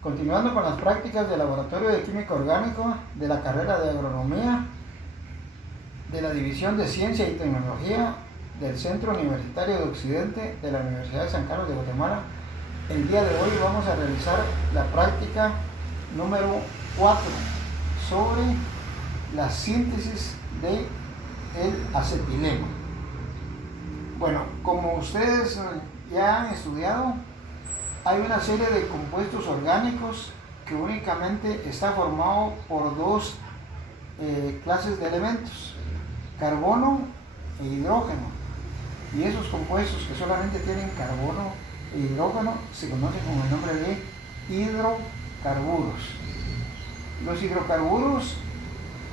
Continuando con las prácticas del Laboratorio de Química Orgánica de la carrera de Agronomía de la División de Ciencia y Tecnología del Centro Universitario de Occidente de la Universidad de San Carlos de Guatemala, el día de hoy vamos a realizar la práctica número 4 sobre la síntesis del acetileno. Bueno, como ustedes ya han estudiado, hay una serie de compuestos orgánicos que únicamente está formado por dos clases de elementos, carbono e hidrógeno. Y esos compuestos que solamente tienen carbono e hidrógeno se conocen con el nombre de hidrocarburos. Los hidrocarburos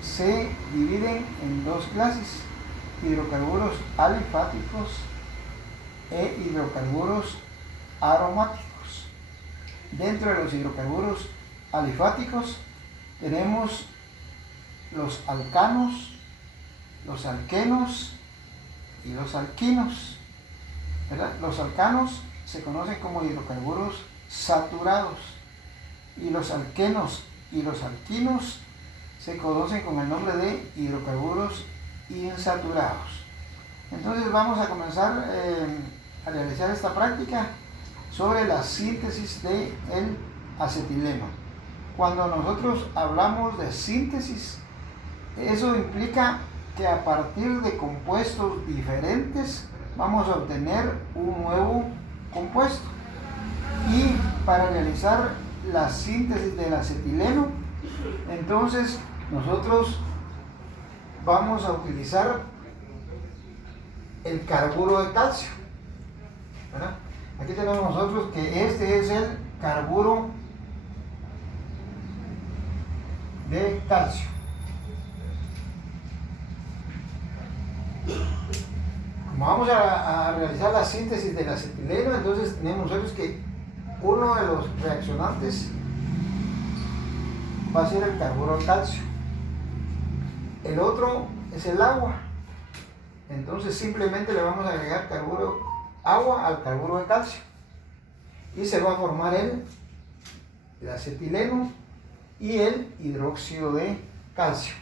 se dividen en dos clases: hidrocarburos alifáticos e hidrocarburos aromáticos. Dentro de los hidrocarburos alifáticos tenemos los alcanos, los alquenos y los alquinos, ¿verdad? Los alcanos se conocen como hidrocarburos saturados y los alquenos y los alquinos se conocen con el nombre de hidrocarburos insaturados. Entonces vamos a comenzar a realizar esta práctica sobre la síntesis del acetileno. Cuando nosotros hablamos de síntesis, eso implica que a partir de compuestos diferentes vamos a obtener un nuevo compuesto. Y para realizar la síntesis del acetileno, entonces nosotros vamos a utilizar el carburo de calcio, ¿verdad? Aquí tenemos nosotros que este es el carburo de calcio. Como vamos a realizar la síntesis del acetileno, entonces tenemos nosotros que uno de los reaccionantes va a ser el carburo de calcio. El otro es el agua. Entonces simplemente le vamos a agregar agua al carburo de calcio y se va a formar el acetileno y el hidróxido de calcio.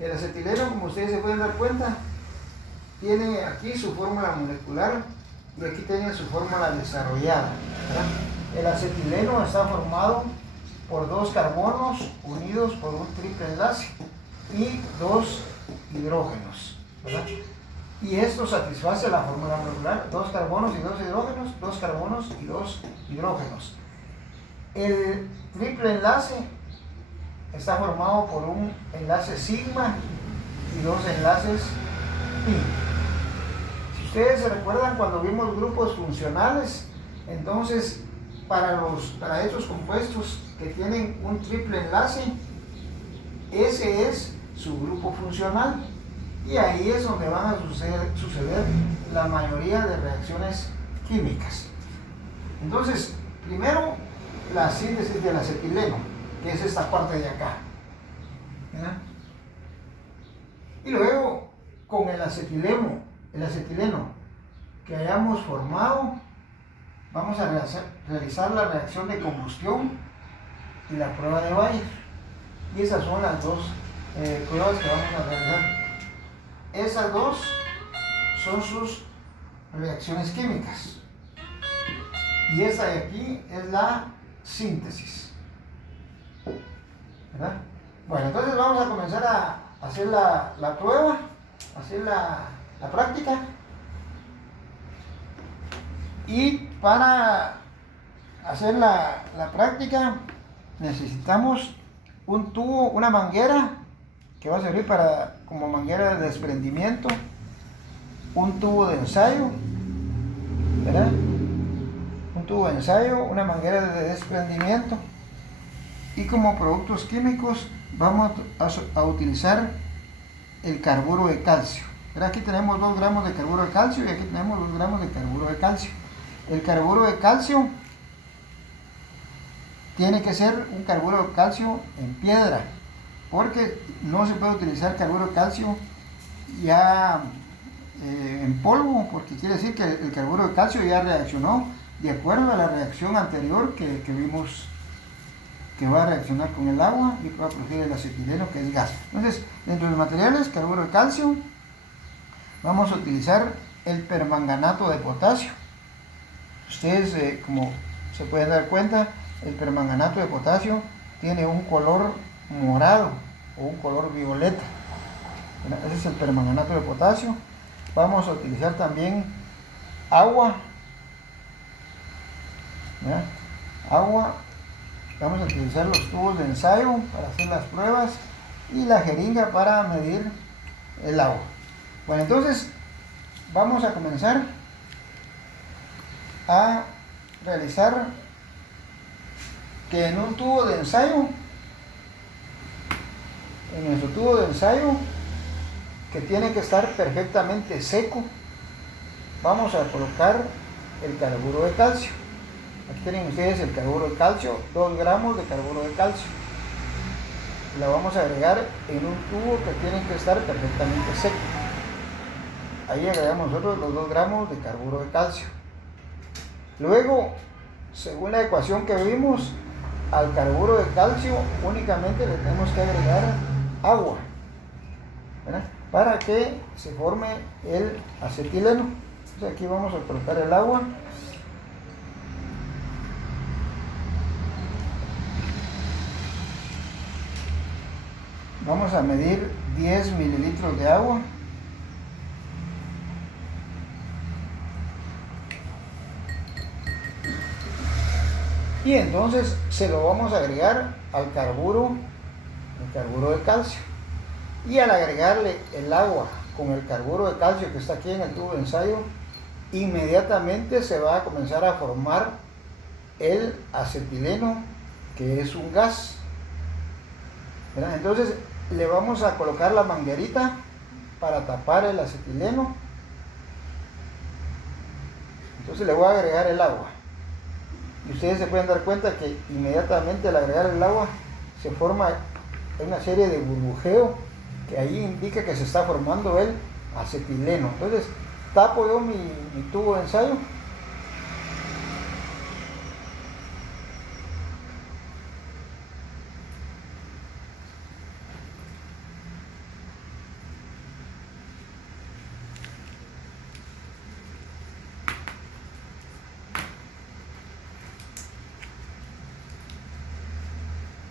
El acetileno, como ustedes se pueden dar cuenta, tiene aquí su fórmula molecular y aquí tiene su fórmula desarrollada, ¿verdad? El acetileno está formado por dos carbonos unidos por un triple enlace y dos hidrógenos, ¿verdad? Y esto satisface la fórmula molecular: dos carbonos y dos hidrógenos, dos carbonos y dos hidrógenos. El triple enlace está formado por un enlace sigma y dos enlaces pi. Si ustedes se recuerdan cuando vimos grupos funcionales, entonces para estos compuestos que tienen un triple enlace, ese es su grupo funcional. Y ahí es donde van a suceder la mayoría de reacciones químicas. Entonces, primero la síntesis del acetileno, que es esta parte de acá, ¿verdad? Y luego, con el acetileno que hayamos formado, vamos a realizar la reacción de combustión y la prueba de Bayer. Y esas son las dos pruebas que vamos a realizar. Esas dos son sus reacciones químicas. Y esta de aquí es la síntesis, ¿verdad? Bueno, entonces vamos a comenzar a hacer la prueba, a hacer la práctica. Y para hacer la práctica necesitamos un tubo, una manguera que va a servir como manguera de desprendimiento, un tubo de ensayo, ¿verdad? Un tubo de ensayo, una manguera de desprendimiento, y como productos químicos vamos a utilizar el carburo de calcio. ¿Verdad? Aquí tenemos 2 gramos de carburo de calcio y aquí tenemos 2 gramos de carburo de calcio. El carburo de calcio tiene que ser un carburo de calcio en piedra, porque no se puede utilizar carburo de calcio ya en polvo, porque quiere decir que el carburo de calcio ya reaccionó de acuerdo a la reacción anterior que vimos que va a reaccionar con el agua y va a producir el acetileno, que es gas. Entonces, dentro de los materiales, carburo de calcio, vamos a utilizar el permanganato de potasio. Ustedes, como se pueden dar cuenta, el permanganato de potasio tiene un color morado o un color violeta. Ese es el permanganato de potasio. Vamos a utilizar también agua. ¿Verdad? Agua. Vamos a utilizar los tubos de ensayo para hacer las pruebas y la jeringa para medir el agua. Bueno, entonces vamos a comenzar a realizar que en un tubo de ensayo, en nuestro tubo de ensayo, que tiene que estar perfectamente seco, vamos a colocar el carburo de calcio. Aquí tienen ustedes el carburo de calcio, 2 gramos de carburo de calcio. La vamos a agregar en un tubo que tiene que estar perfectamente seco. Ahí agregamos nosotros los 2 gramos de carburo de calcio. Luego, según la ecuación que vimos, al carburo de calcio únicamente le tenemos que agregar agua, ¿verdad? Para que se forme el acetileno. Entonces aquí vamos a colocar el agua. Vamos a medir 10 mililitros de agua. Y entonces se lo vamos a agregar al carburo de calcio. Y al agregarle el agua con el carburo de calcio que está aquí en el tubo de ensayo, inmediatamente se va a comenzar a formar el acetileno, que es un gas, ¿verdad? Entonces le vamos a colocar la manguerita para tapar el acetileno. Entonces le voy a agregar el agua. Y ustedes se pueden dar cuenta que inmediatamente al agregar el agua se forma una serie de burbujeo que ahí indica que se está formando el acetileno. Entonces tapo yo mi tubo de ensayo.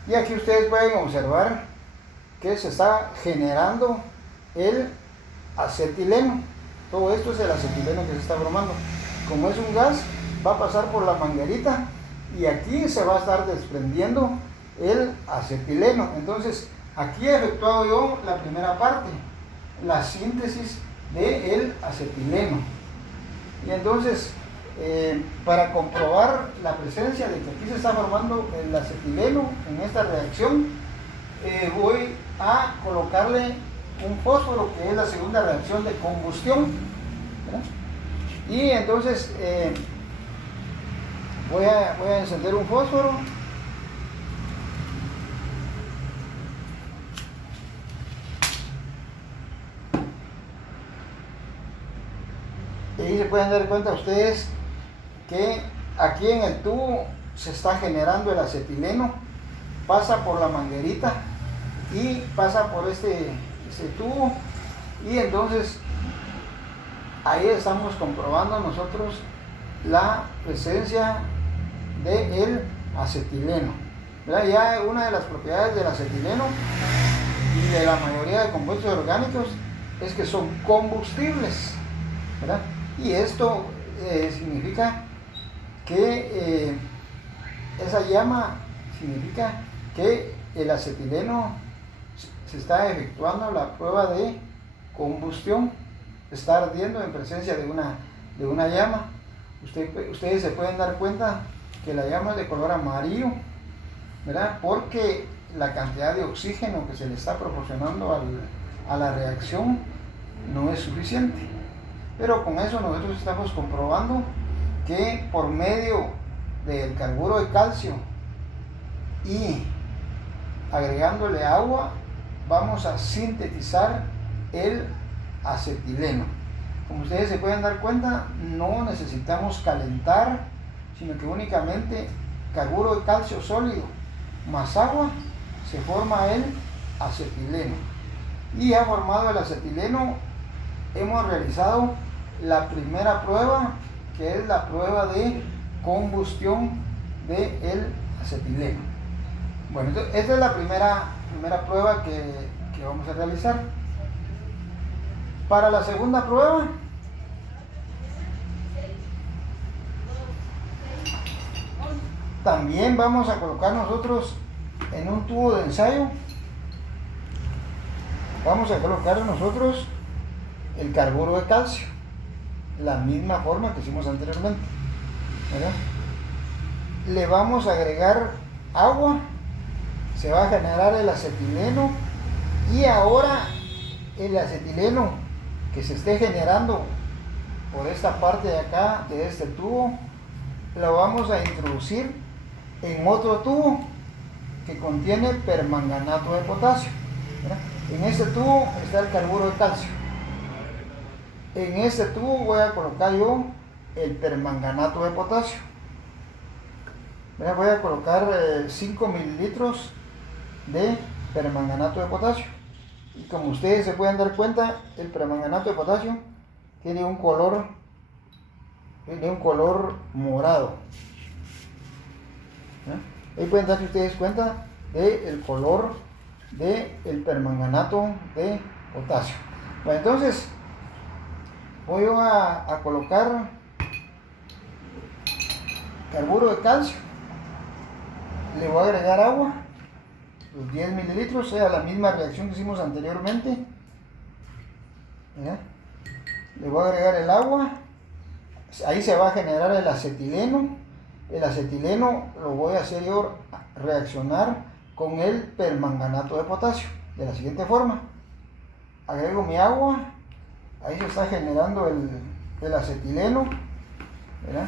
Y aquí ustedes pueden observar que se está generando el acetileno. Todo esto es el acetileno que se está formando. Como es un gas, va a pasar por la manguerita y aquí se va a estar desprendiendo el acetileno. Entonces, aquí he efectuado yo la primera parte, la síntesis del acetileno. Y entonces, para comprobar la presencia de que aquí se está formando el acetileno en esta reacción, voy a colocarle un fósforo, que es la segunda reacción de combustión, ¿verdad? Y entonces voy a encender un fósforo. Y ahí se pueden dar cuenta ustedes que aquí en el tubo se está generando el acetileno, pasa por la manguerita y pasa por este tubo, y entonces ahí estamos comprobando nosotros la presencia del acetileno, ¿verdad? Ya una de las propiedades del acetileno y de la mayoría de compuestos orgánicos es que son combustibles, ¿verdad? Y esto significa que esa llama significa que el acetileno se está efectuando la prueba de combustión, está ardiendo en presencia de una llama. Ustedes se pueden dar cuenta que la llama es de color amarillo, ¿verdad? Porque la cantidad de oxígeno que se le está proporcionando a la reacción no es suficiente. Pero con eso nosotros estamos comprobando que por medio del carburo de calcio y agregándole agua vamos a sintetizar el acetileno. Como ustedes se pueden dar cuenta, no necesitamos calentar sino que únicamente carburo de calcio sólido más agua se forma el acetileno. Y ya formado el acetileno, hemos realizado la primera prueba, que es la prueba de combustión del acetileno. Bueno, entonces, esta es la primera prueba que vamos a realizar. Para la segunda prueba, también vamos a colocar nosotros en un tubo de ensayo, vamos a colocar nosotros el carburo de calcio, la misma forma que hicimos anteriormente, ¿verdad? Le vamos a agregar agua, se va a generar el acetileno, y ahora el acetileno que se esté generando por esta parte de acá de este tubo lo vamos a introducir en otro tubo que contiene permanganato de potasio, ¿verdad? En este tubo está el carburo de calcio. En este tubo voy a colocar yo el permanganato de potasio. Voy a colocar 5 mililitros de permanganato de potasio. Y como ustedes se pueden dar cuenta, el permanganato de potasio tiene un color morado. Ahí pueden darse ustedes cuenta del color del permanganato de potasio. Bueno, entonces voy a colocar carburo de calcio, le voy a agregar agua, los 10 mililitros, sea la misma reacción que hicimos anteriormente. ¿Ya? Le voy a agregar el agua, ahí se va a generar el acetileno. El acetileno lo voy a hacer yo reaccionar con el permanganato de potasio de la siguiente forma: agrego mi agua, ahí se está generando el acetileno, ¿verdad?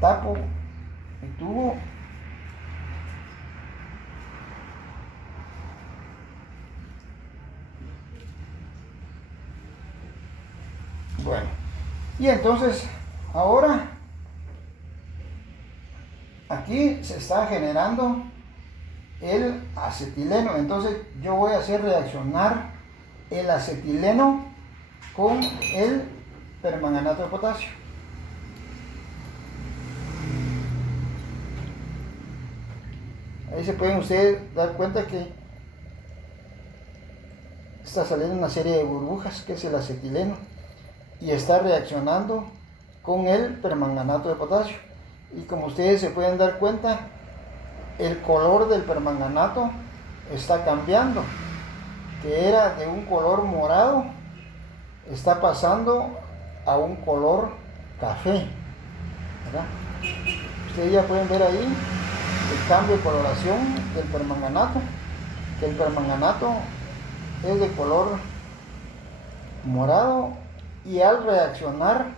Tapo el tubo, bueno, y entonces ahora aquí se está generando el acetileno. Entonces yo voy a hacer reaccionar el acetileno con el permanganato de potasio. Ahí se pueden ustedes dar cuenta que está saliendo una serie de burbujas, que es el acetileno, y está reaccionando con el permanganato de potasio. Y como ustedes se pueden dar cuenta, el color del permanganato está cambiando, que era de un color morado, está pasando a un color café, ¿verdad? Ustedes ya pueden ver ahí el cambio de coloración del permanganato, que el permanganato es de color morado, y al reaccionar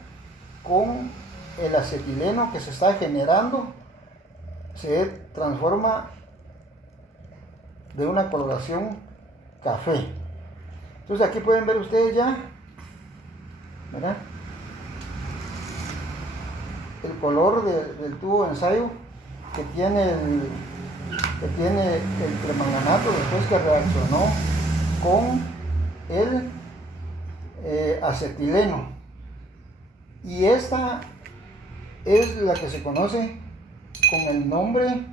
con el acetileno que se está generando, se transforma de una coloración café. Entonces aquí pueden ver ustedes ya, ¿verdad?, el color del tubo de ensayo que tiene el permanganato después que reaccionó con el acetileno. Y esta es la que se conoce con el nombre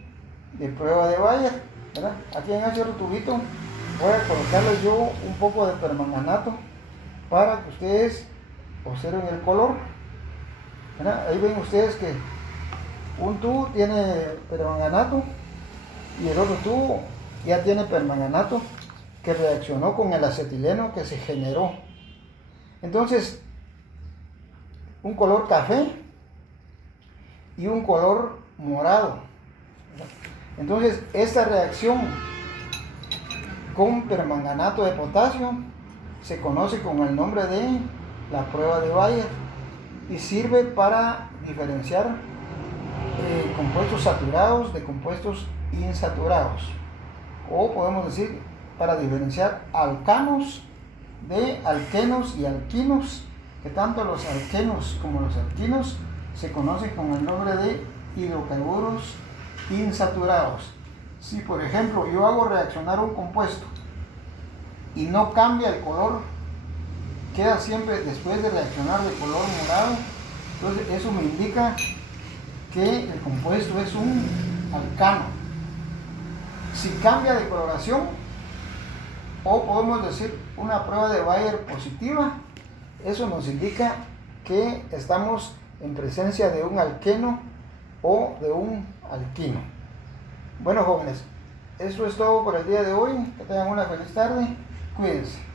de prueba de Bayer, ¿verdad? Aquí en este otro tubito voy a colocarle yo un poco de permanganato para que ustedes observen el color, ¿verdad? Ahí ven ustedes que un tubo tiene permanganato y el otro tubo ya tiene permanganato que reaccionó con el acetileno que se generó. Entonces, un color café y un color morado. Entonces, esta reacción con permanganato de potasio se conoce con el nombre de la prueba de Bayer y sirve para diferenciar compuestos saturados de compuestos insaturados, o podemos decir para diferenciar alcanos de alquenos y alquinos, que tanto los alquenos como los alquinos se conocen con el nombre de hidrocarburos insaturados. Si por ejemplo yo hago reaccionar un compuesto y no cambia el color, queda siempre después de reaccionar de color morado, entonces eso me indica que el compuesto es un alcano. Si cambia de coloración, o podemos decir una prueba de Bayer positiva, eso nos indica que estamos en presencia de un alqueno o de un alquino. Bueno, jóvenes, eso es todo por el día de hoy. Que tengan una feliz tarde. Cuídense.